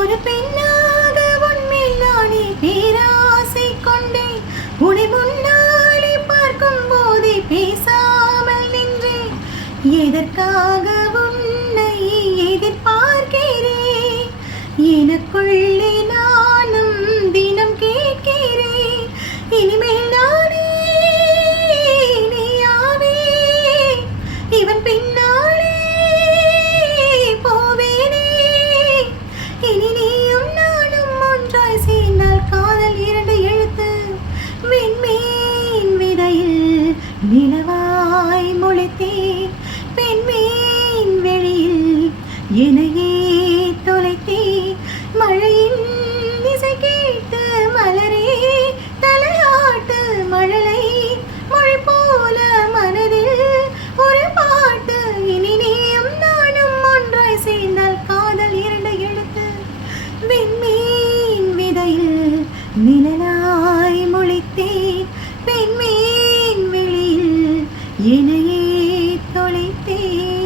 ஒரு பெண்ணாக உன்மேல் நானே பேராசை கொண்டேன். உன்னை முன்னாலே பார்க்கும் போதே பேசாமல் நின்றேன். எதற்காக உன்னை எதிர்பார்க்கிறேன்? எனக்குள்ளே நானும் தினம் கேட்கிறேன். இனிமேல் நானே நீயாவே, இவன் பின்னாலே போவேனே. இனி நீயும் நானும் ஒன்றாய் சேர்ந்தால் காதல் 2 எழுத்து. விண்மீன் விதையில் நிலவாய் முளைத்தேன். பெண்மீன் வெளியில் என்னையே தொலைத்தேன். மழையின் இசை கேட்டு மலரே தலையாட்டு. மழலை மொழி போல மனதில் ஒரு பாட்டு. இனி நீயும் நானும் ஒன்றாய் சேர்ந்தால் காதல் 2 எழுத்து. விண்மீன் விதையில் நிழலாய் முளைத்தேன். பெண்மீன் வெளியில் என்னையே தொலைத்தேன்.